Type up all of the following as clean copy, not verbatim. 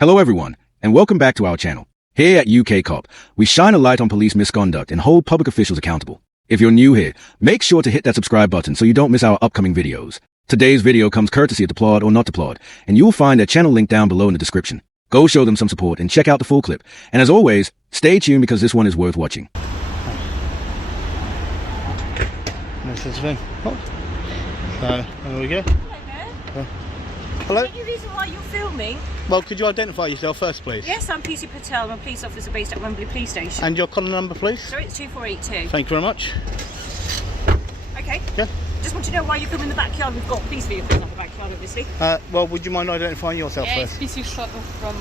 Hello everyone, and welcome back to our channel. Here at UK Cop, we shine a light on police misconduct and hold public officials accountable. If you're new here, make sure to hit that subscribe button so you don't miss our upcoming videos. Today's video comes courtesy of Applaud or Not Applaud, and you'll find their channel link down below in the description. Go show them some support and check out the full clip. And as always, stay tuned because this one is worth watching. This is the thing. Oh. So, there we go. Hello? Is there any reason why you're filming? Well, could you identify yourself first, please? Yes, I'm PC Patel. I'm a police officer based at Wembley Police Station. And your collar number, please? So it's 2482. Thank you very much. Okay. Yeah. Just want to know why you're filming in the backyard. We've got police vehicles in the backyard, obviously. Well, would you mind identifying yourself first? It's PC shuttle from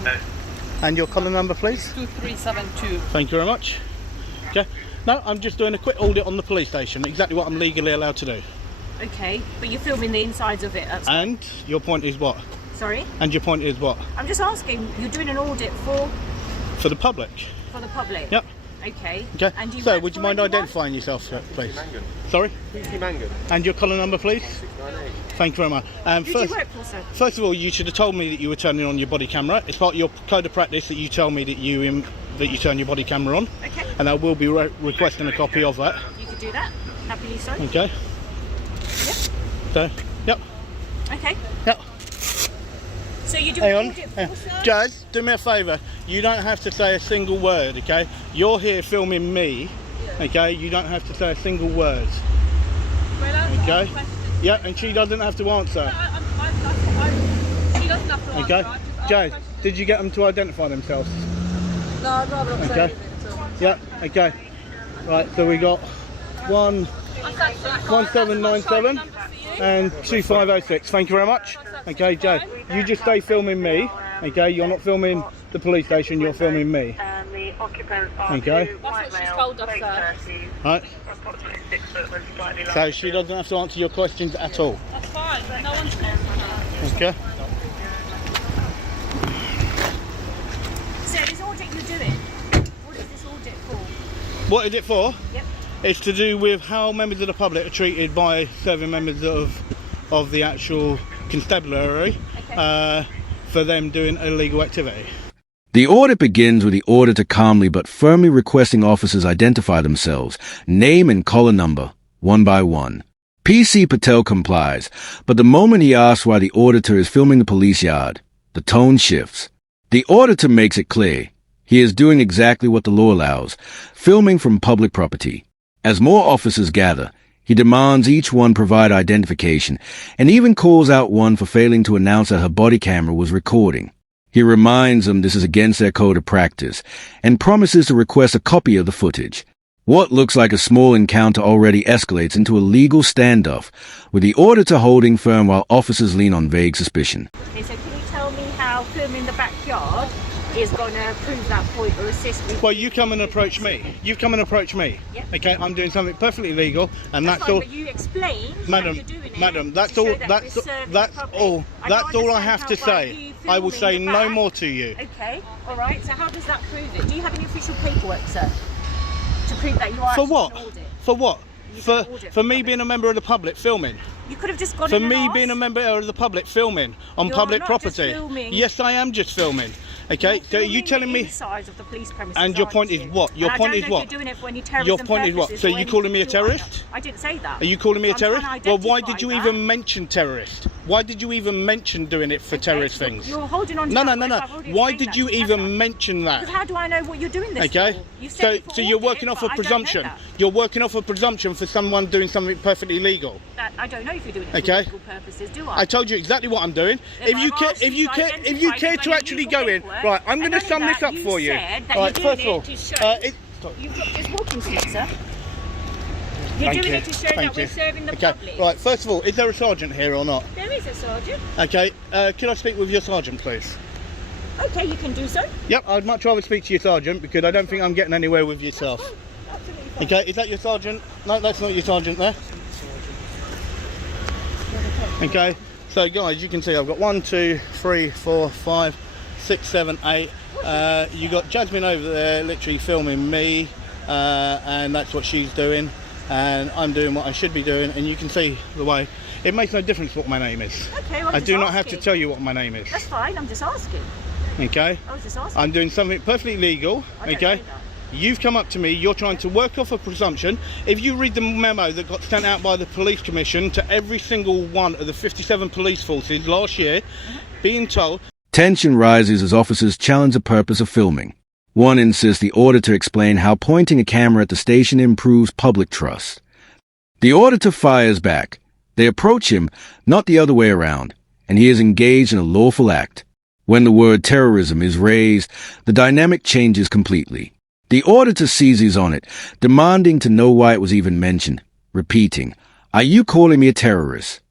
And your collar number, please? 2372. Thank you very much. Okay. No, I'm just doing a quick audit on the police station. Exactly what I'm legally allowed to do. Okay, but you're filming the insides of it. That's And your point is what? Sorry? And your point is what? I'm just asking, you're doing an audit for For the public. the public? Yep. Okay. Okay. And do you So, work would you for mind anyone? identifying yourself, please? Mangan. Sorry? PC Mangan. And your collar number, please? 698. Thank you very much. Who do you work for, sir? First of all, you should have told me that you were turning on your body camera. It's part of your code of practice that you tell me that you turn your body camera on. Okay. And I will be requesting a copy of that. You could do that. Happily so. Okay. Yep. So, yep. Okay. Yep. So you do Hang an on. audit Hang for, on. sir? Jazz, do me a favour. You don't have to say a single word, okay? You're here filming me, okay? You don't have to say a single word, okay? Yeah, and she doesn't have to answer, She doesn't have to okay? answer. I just Jazz, ask questions. did you get them to identify themselves? No, I'd rather not say Okay. anything at all. Yeah, okay. Right, so we got 1797 and 2506. Thank you very much. Okay, Jay, you just stay filming me. Okay, you're not filming the police station, you're filming me. And the occupants are Okay. two That's white what she's males, told us, late sir. 30s, Right, approximately 6 foot and slightly so larger. she doesn't have to answer your questions at all. That's fine. No one's forcing her. Okay. So this audit you're doing, what is this audit for? What is it for? Yep. It's to do with how members of the public are treated by serving members of the actual constabulary for them doing illegal activity. The audit begins with the auditor calmly but firmly requesting officers identify themselves, name and collar number, one by one. PC Patel complies, but the moment he asks why the auditor is filming the police yard, the tone shifts. The auditor makes it clear he is doing exactly what the law allows, filming from public property. As more officers gather, he demands each one provide identification and even calls out one for failing to announce that her body camera was recording. He reminds them this is against their code of practice and promises to request a copy of the footage. What looks like a small encounter already escalates into a legal standoff, with the auditor holding firm while officers lean on vague suspicion. Okay, so can you tell me how filming the backyard is going to prove that point or assist me? Well, you come and approach me. You come and approach me. Yep. Okay, I'm doing something perfectly legal, and that's fine, all. but you explain Madam, how you're doing it madam, that's to all. show that That's we're serving that's the public. all. I That's don't all I understand have to how by say. you I will filming say the no back- more to you. Okay, all right. So how does that prove it? Do you have any official paperwork, sir, to prove that you are For actually what? an audit? For what? You For don't audit for the me public. being a member of the public filming. You could have just gone For in and me asked. being a member of the public filming on You're public not just property. filming. Yes, I am just filming. Okay, You're so you filming telling the me? inside of the police premises, And your aren't point is you? what? Your And point I is don't know what? if you're doing it for any terrorism Your point is what? purposes So or you calling me a anything, do I not? terrorist? I didn't say that. Are you calling me a I'm trying to terrorist? Well, why identify did you that. even mention terrorist? Why did you even mention doing it for Okay, terrorist so things? You're holding on to No, that no, no, word. no. I've already Why explained did that. you Have even I? mention that? Because how do I know what you're doing this Okay, for? You said so it for so you're audit, working off a but I don't know presumption. that. You're working off a presumption for someone doing something perfectly legal. That I don't know if you're doing it for Okay. legal purposes, do I? I told you exactly what I'm doing. If If you I've care, asked if you you to care, if you identify care it to by actually legal go in, paperwork, right? I'm and going to only sum this that up you for you. said that Right, you're first of doing all, it to show sorry. you've got this walking stick, sir. You're Thank doing you. it to show Thank that we're you. serving the Okay, public. right. First of all, is there a sergeant here or not? There is a sergeant. Okay, can I speak with your sergeant, please? Okay, you can do so. Yep, I'd much rather speak to your sergeant because I don't think I'm getting anywhere with yourself. Absolutely fine. Okay, is that your sergeant? No, that's not your sergeant there. Okay, so guys, you can see I've got 1, 2, 3, 4, 5, 6, 7, 8. You got Jasmine over there literally filming me, and that's what she's doing, and I'm doing what I should be doing, and you can see the way. It makes no difference what my name is. Okay, well, I I'm do just not have to asking. tell you what my name is. That's fine, I'm just asking. Okay? I was just asking. I'm doing something perfectly legal. I don't Okay? know that. You've come up to me, you're trying to work off a presumption. If you read the memo that got sent out by the police commission to every single one of the 57 police forces last year, being told... Tension rises as officers challenge the purpose of filming. One insists the auditor explain how pointing a camera at the station improves public trust. The auditor fires back. They approach him, not the other way around, and he is engaged in a lawful act. When the word terrorism is raised, the dynamic changes completely. The auditor seizes on it, demanding to know why it was even mentioned, repeating, "Are you calling me a terrorist?"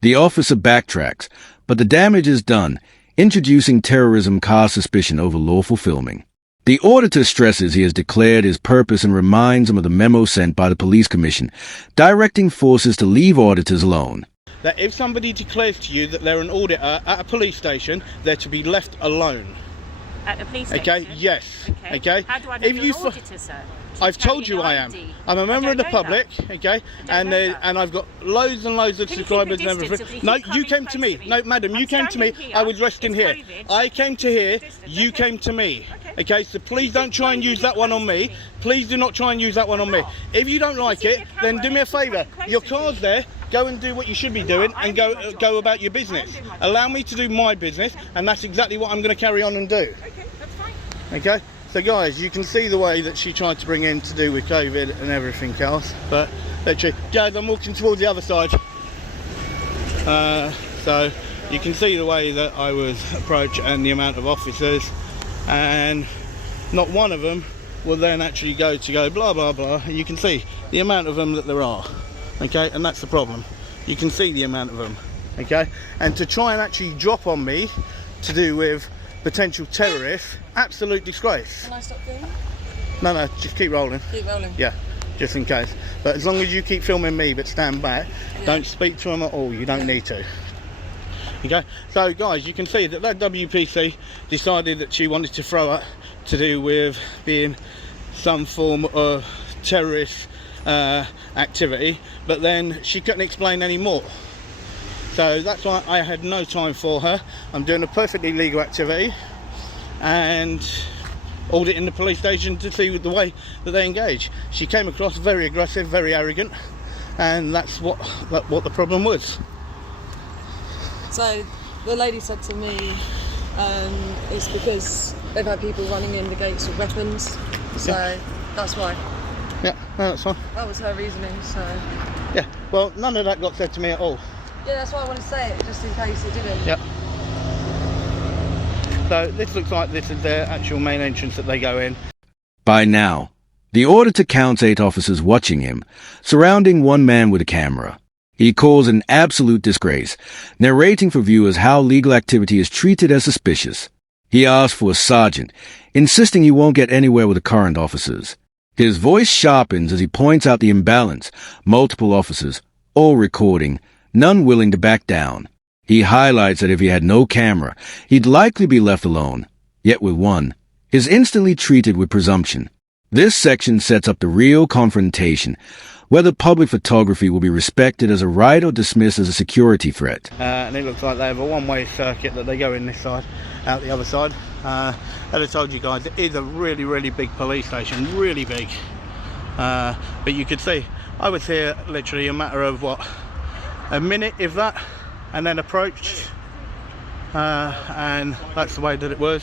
The officer backtracks, but the damage is done. Introducing terrorism casts suspicion over lawful filming. The auditor stresses he has declared his purpose and reminds him of the memo sent by the police commission, directing forces to leave auditors alone. That if somebody declares to you that they're an auditor at a police station, they're to be left alone. At the police station? Okay, yes. Okay. How do I know If you're you an auditor, sir? I've told you I am. I'm a member of the public, okay, and I've got loads and loads of Can you keep subscribers a and distance everything. if you No, keep you coming came to close me. to me? No, madam, you I'm came to me. standing here. I was dressed in It's here. COVID. I came to here. Distance, You okay. came to me. Okay. Okay, so please don't try and use that one on me. Please do not try and use that one on me. not? If you don't like This is it, your then camera. do me a It's coming favour. close Your to car's me. there. Go and do what you should be doing I'm and doing my job, go sir. about your I'm business. doing my job. Allow me to do my business, and that's exactly what I'm going to carry on and do. Okay, that's fine. Okay, so guys, you can see the way that she tried to bring in to do with COVID and everything else, but literally, guys, I'm walking towards the other side. So you can see the way that I was approached and the amount of officers, and not one of them will then actually go blah blah blah. You can see the amount of them that there are. Okay, and that's the problem. You can see the amount of them. Okay, and to try and actually drop on me to do with potential terrorists, absolute disgrace. Can I stop filming? No, just keep rolling. Keep rolling. Yeah, just in case. But as long as you keep filming me, but stand back, don't speak to them at all. You don't need to. Okay, so guys, you can see that WPC decided that she wanted to throw it to do with being some form of terrorist activity, but then she couldn't explain any more. So that's why I had no time for her. I'm doing a perfectly legal activity and auditing the police station to see the way that they engage. She came across very aggressive, very arrogant, and that's what the problem was. So the lady said to me, it's because they've had people running in the gates with weapons. So that's why. Yeah, no, that's fine. That was her reasoning. So Yeah, well, none of that got said to me at all. yeah, that's why I want to say it, just in case it didn't. Yep. So this looks like this is their actual main entrance that they go in. By now, the auditor counts 8 officers watching him, surrounding one man with a camera. He calls an absolute disgrace, narrating for viewers how legal activity is treated as suspicious. He asks for a sergeant, insisting he won't get anywhere with the current officers. His voice sharpens as he points out the imbalance, multiple officers, all recording, none willing to back down. He highlights that if he had no camera, he'd likely be left alone, yet with one, is instantly treated with presumption. This section sets up the real confrontation, whether public photography will be respected as a right or dismissed as a security threat. And it looks like they have a one-way circuit that they go in this side, out the other side. As I told you guys, it is a really, really big police station, really big. But you could see, I was here literally a matter of what, a minute if that, and then approached, and that's the way that it was.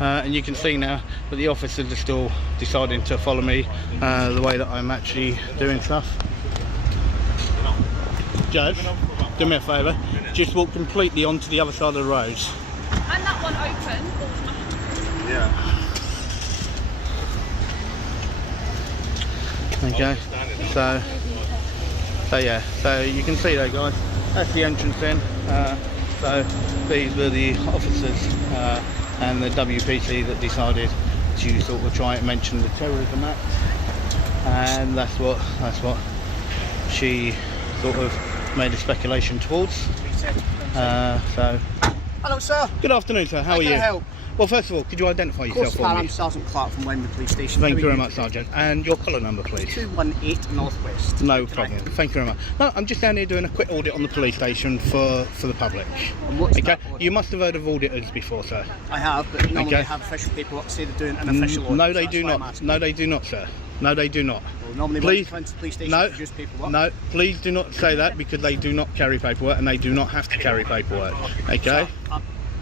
And you can see now that the officers are still deciding to follow me the way that I'm actually doing stuff. Judge, do me a favour, just walk completely onto the other side of the road. And that one open. Yeah. Okay, so yeah, so you can see there guys, that's the entrance in. So these were the officers and the WPC that decided to sort of try and mention the Terrorism Act, and that's what she sort of made a speculation towards. So Hello, sir. good afternoon, sir. How are Can you? I help? Well, first of all, could you identify Of course, yourself for I'm me? Sergeant Clark from Wembley Police Station. Thank How you are very much, Sergeant. And your collar number, please. 218 Northwest. No problem. Thank you very much. No, I'm just down here doing a quick audit on the police station for the public. And what's Okay. that audit? You must have heard of auditors before, sir. I have, but normally Okay. they have official paperwork say they're doing an official audit. No, so they that's do why I'm not. asking. No, they do not, sir. No, they do not. Well, normally when you come into the police station, No, produce paperwork. no, please do not say that, because they do not carry paperwork and they do not have to carry paperwork. Okay?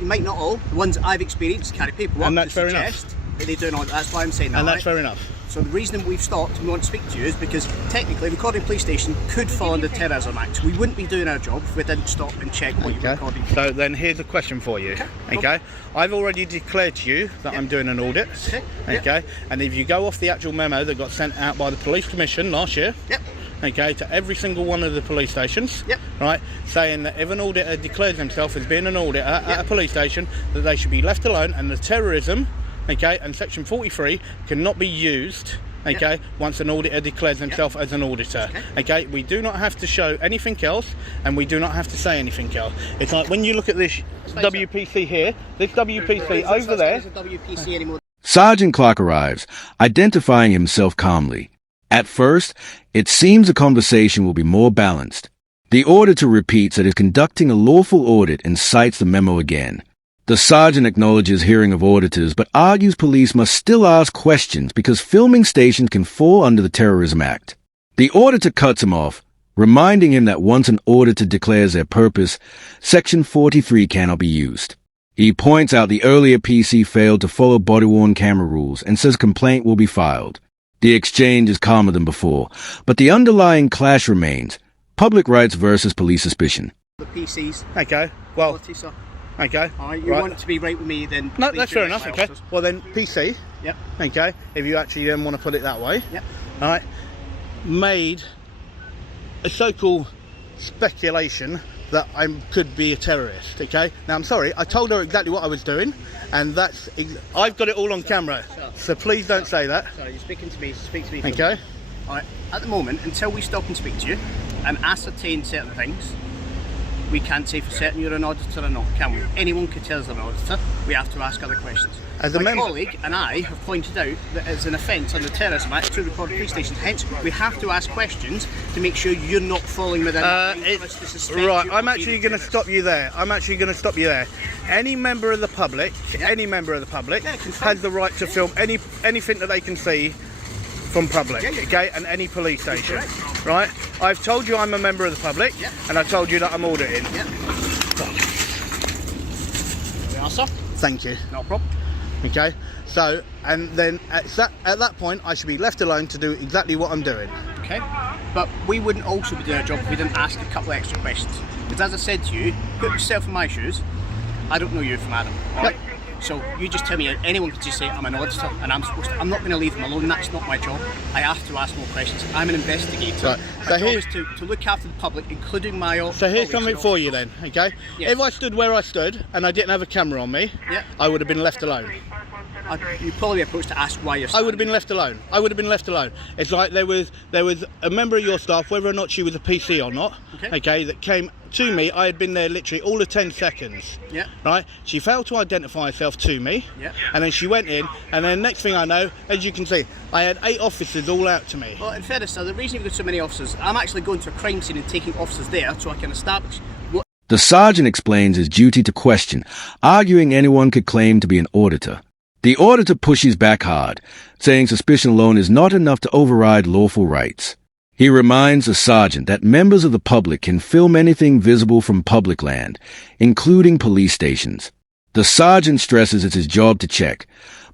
You might not all. The ones that I've experienced carry paperwork. And that's to fair enough. suggest that they do not. That's why I'm saying that. And that's right? fair enough. So the reason we've stopped and we want to speak to you is because technically recording police station could fall under the Terrorism Act. We wouldn't be doing our job if we didn't stop and check what you're recording. So then here's a question for you. Okay? I've already declared to you that I'm doing an audit. Okay? And if you go off the actual memo that got sent out by the Police Commission last year, okay, to every single one of the police stations, right, saying that if an auditor declares himself as being an auditor at a police station, that they should be left alone, and the terrorism, okay, and section 43 cannot be used, okay, once an auditor declares himself as an auditor. Okay, we do not have to show anything else, and we do not have to say anything else. It's like when you look at this WPC here, this WPC over there. There's a WPC anymore. Sergeant Clark arrives, identifying himself calmly. At first, it seems the conversation will be more balanced. The auditor repeats that he's conducting a lawful audit and cites the memo again. The sergeant acknowledges hearing of auditors, but argues police must still ask questions because filming stations can fall under the Terrorism Act. The auditor cuts him off, reminding him that once an auditor declares their purpose, Section 43 cannot be used. He points out the earlier PC failed to follow body-worn camera rules and says complaint will be filed. The exchange is calmer than before, but the underlying clash remains. Public rights versus police suspicion. The PCs. Okay, well, Quality, sir. okay. All right, you want to be right with me, then. No, please that's do fair it, enough, my okay. officers. Well then, PC, Yep. okay, if you actually then want to put it that way, Yep. alright, made a so-called speculation that I could be a terrorist, okay? Now, I'm sorry, I told her exactly what I was doing, and that's, I've got it all on camera, so please don't say that, Sorry, you're speaking to me. Speak to me. for a okay? minute. All right. At the moment, until we stop and speak to you and ascertain certain things, we can't say for certain you're an auditor or not, can we? Anyone could tell us they're an auditor. We have to ask other questions. As a My member- colleague and I have pointed out that it's an offence under the Terrorism Act to record police stations. Hence, we have to ask questions to make sure you're not falling within. Right, I'm actually going to stop you there. Any member of the public, has the right to film anything that they can see from public, okay, and any police station, right? I've told you I'm a member of the public, and I've told you that I'm auditing. There we are, sir. Thank you. No problem. Okay, so, and then at that point, I should be left alone to do exactly what I'm doing. Okay, but we wouldn't also be doing our job if we didn't ask a couple of extra questions. Because as I said to you, put yourself in my shoes. I don't know you from Adam. All right? So you just tell me, anyone could just say I'm an auditor, and I'm not going to leave them alone. That's not my job. I have to ask more questions. I'm an investigator. Right. My So job here's- is to look after the public, including my. So here's something for you then, okay? Yes. If I stood where I stood and I didn't have a camera on me, Yeah. I would have been left alone. You probably approached to ask why you're. I would have been left alone. It's like there was a member of your staff, whether or not she was a PC or not, okay, that came to me. I had been there literally all of 10 seconds. Yeah. Right? She failed to identify herself to me. Yeah. And then she went in, and then next thing I know, as you can see, I had 8 officers all out to me. Well, in fairness, sir, the reason you've got so many officers, I'm actually going to a crime scene and taking officers there so I can establish what. The sergeant explains his duty to question, arguing anyone could claim to be an auditor. The auditor pushes back hard, saying suspicion alone is not enough to override lawful rights. He reminds the sergeant that members of the public can film anything visible from public land, including police stations. The sergeant stresses it's his job to check,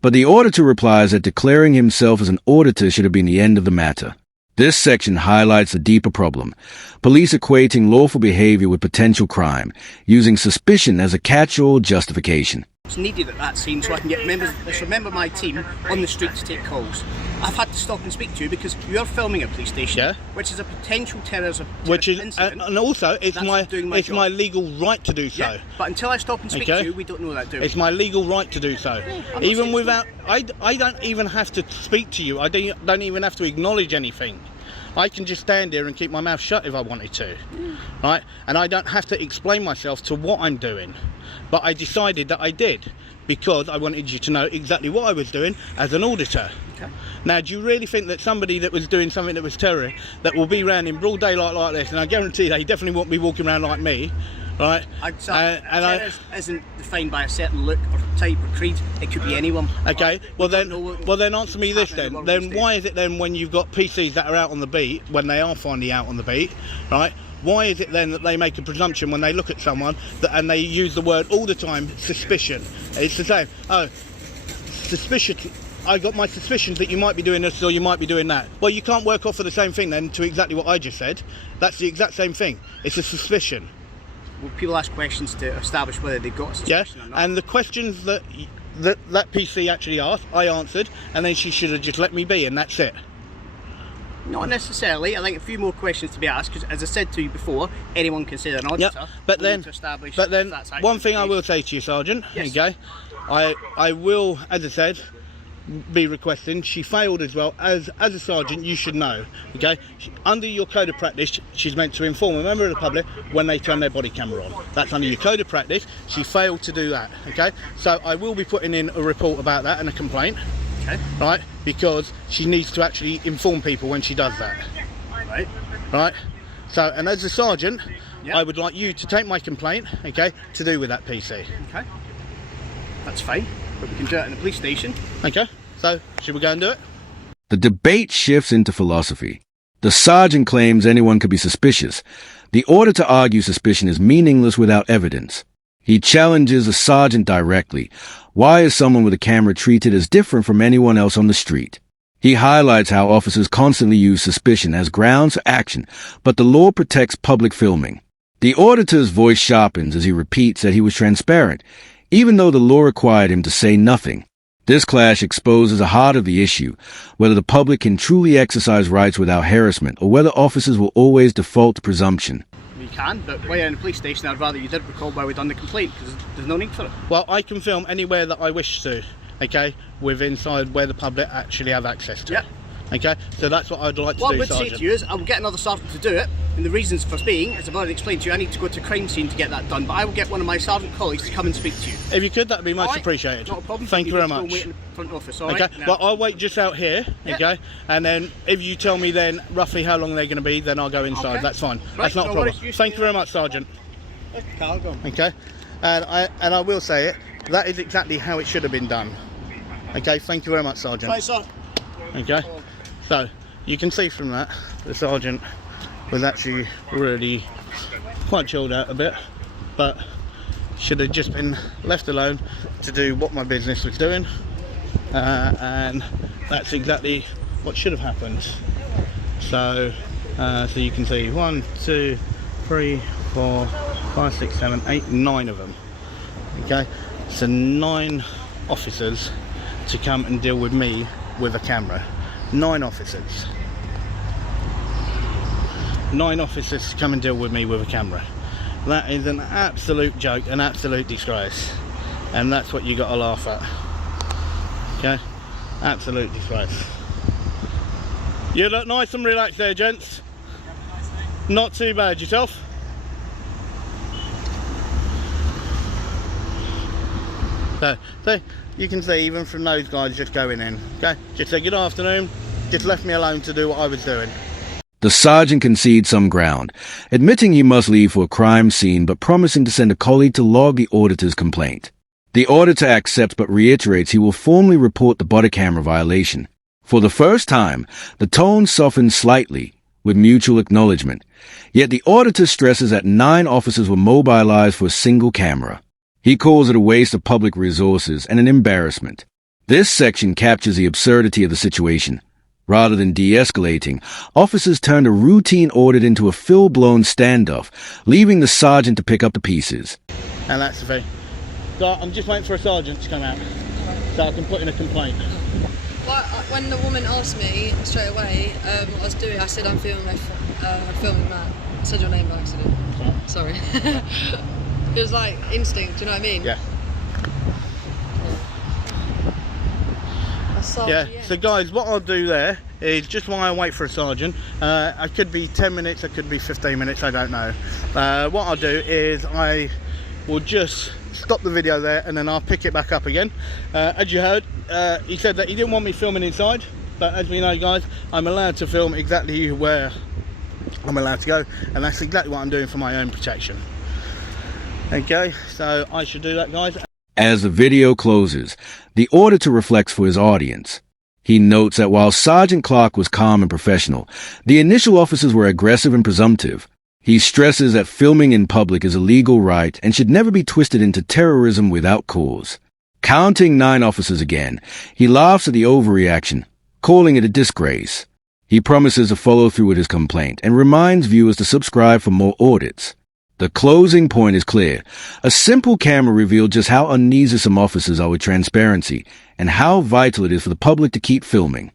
but the auditor replies that declaring himself as an auditor should have been the end of the matter. This section highlights the deeper problem, police equating lawful behavior with potential crime, using suspicion as a catch-all justification. It's needed at that scene so I can get members, so a member of my team on the street to take calls. I've had to stop and speak to you because you're filming a police station, which is a potential terrorism incident. And also it's my my legal right to do so. Yeah, but until I stop and speak to you, we don't know that, do we? It's my legal right to do so. Even without, I don't even have to speak to you. I don't even have to acknowledge anything. I can just stand here and keep my mouth shut if I wanted to, right? And I don't have to explain myself to what I'm doing. But I decided that I did because I wanted you to know exactly what I was doing as an auditor. Okay. Now, do you really think that somebody that was doing something that was terror, that will be around in broad daylight like this, and I guarantee they definitely won't be walking around like me, right? Terror isn't defined by a certain look or type or creed. It could be anyone. Okay. Well then answer me this then. Then why is it then when you've got PCs that are out on the beat, when they are finally out on the beat, right? Why is it then that they make a presumption when they look at someone and they use the word all the time, suspicion? It's the same. Oh, suspicion. I got my suspicions that you might be doing this or you might be doing that. Well, you can't work off of the same thing then to exactly what I just said. That's the exact same thing. It's a suspicion. Well, people ask questions to establish whether they've got a suspicion or not. And the questions that PC actually asked, I answered, and then she should have just let me be, and that's it. Not necessarily. I think a few more questions to be asked, because as I said to you before, anyone can say they're an auditor. Yep. But then one thing I will say to you, Sergeant, yes. Okay, I will, as I said, be requesting, she failed as well. As a sergeant, you should know, okay, under your code of practice, she's meant to inform a member of the public when they turn their body camera on. That's under your code of practice. She failed to do that, okay, so I will be putting in a report about that and a complaint. Okay. Right, because she needs to actually inform people when she does that. Right. So, and as a sergeant, yep. I would like you to take my complaint, okay, to do with that PC. Okay. That's fine, but we can do it in the police station. Okay. So, should we go and do it? The debate shifts into philosophy. The sergeant claims anyone could be suspicious. The auditor argues suspicion is meaningless without evidence. He challenges the sergeant directly. Why is someone with a camera treated as different from anyone else on the street? He highlights how officers constantly use suspicion as grounds for action, but the law protects public filming. The auditor's voice sharpens as he repeats that he was transparent, even though the law required him to say nothing. This clash exposes the heart of the issue, whether the public can truly exercise rights without harassment, or whether officers will always default to presumption. You can, but while you're in the police station, I'd rather you did recall why we've done the complaint, because there's no need for it. Well, I can film anywhere that I wish to, okay, with inside where the public actually have access to. Yep. Okay, so that's what I'd like to what do, I would Sergeant. say to you is, I will get another sergeant to do it, and the reasons for being, as I've already explained to you, I need to go to a crime scene to get that done, but I will get one of my sergeant colleagues to come and speak to you. If you could, that'd be much All right. appreciated. Not a problem. Thank you very Go and much. wait in the front office, all Okay, right? Now, well, I'll wait just out here, Yep. okay, and then if you tell me then roughly how long they're going to be, then I'll go inside. Okay. That's fine. Right, That's not no a problem. worries. You Thank see you very much, Sergeant. Carl, go on. Okay, and I will say it, that is exactly how it should have been done. Okay, thank you very much, Sergeant. Right, sir. Okay, so you can see from that the sergeant was actually really quite chilled out a bit, but should have just been left alone to do what my business was doing, and that's exactly what should have happened. So so you can see 1, 2, 3, 4, 5, 6, 7, 8, 9 of them. Okay, so 9 officers to come and deal with me with a camera. 9 officers. 9 officers to come and deal with me with a camera. That is an absolute joke, an absolute disgrace. And that's what you got to laugh at. Okay? Absolute disgrace. You look nice and relaxed there, gents. Not too bad. Yourself? So you can see even from those guys just going in. Okay? Just say good afternoon. Just left me alone to do what I was doing. The sergeant concedes some ground, admitting he must leave for a crime scene but promising to send a colleague to log the auditor's complaint. The auditor accepts but reiterates he will formally report the body camera violation. For the first time, the tone softens slightly, with mutual acknowledgement. Yet the auditor stresses that 9 officers were mobilized for a single camera. He calls it a waste of public resources and an embarrassment. This section captures the absurdity of the situation. Rather than de-escalating, officers turned a routine audit into a full-blown standoff, leaving the sergeant to pick up the pieces. And that's the thing. So I'm just waiting for a sergeant to come out, so I can put in a complaint. Well, when the woman asked me straight away what I was doing, I said I'm filming Matt. I said your name by accident. Sorry. It was like instinct, do you know what I mean? Yeah. Yeah. So guys, what I'll do there is just while I wait for a sergeant, I could be 10 minutes, I could be 15 minutes, I don't know. What I'll do is we'll just stop the video there and then I'll pick it back up again. As you heard, he said that he didn't want me filming inside, but as we know, guys, I'm allowed to film exactly where I'm allowed to go, and that's exactly what I'm doing for my own protection. Okay, so I should do that, guys. As the video closes, the auditor reflects for his audience. He notes that while Sergeant Clark was calm and professional, the initial officers were aggressive and presumptive. He stresses that filming in public is a legal right and should never be twisted into terrorism without cause. Counting 9 officers again, he laughs at the overreaction, calling it a disgrace. He promises to follow through with his complaint and reminds viewers to subscribe for more audits. The closing point is clear. A simple camera revealed just how uneasy some officers are with transparency and how vital it is for the public to keep filming.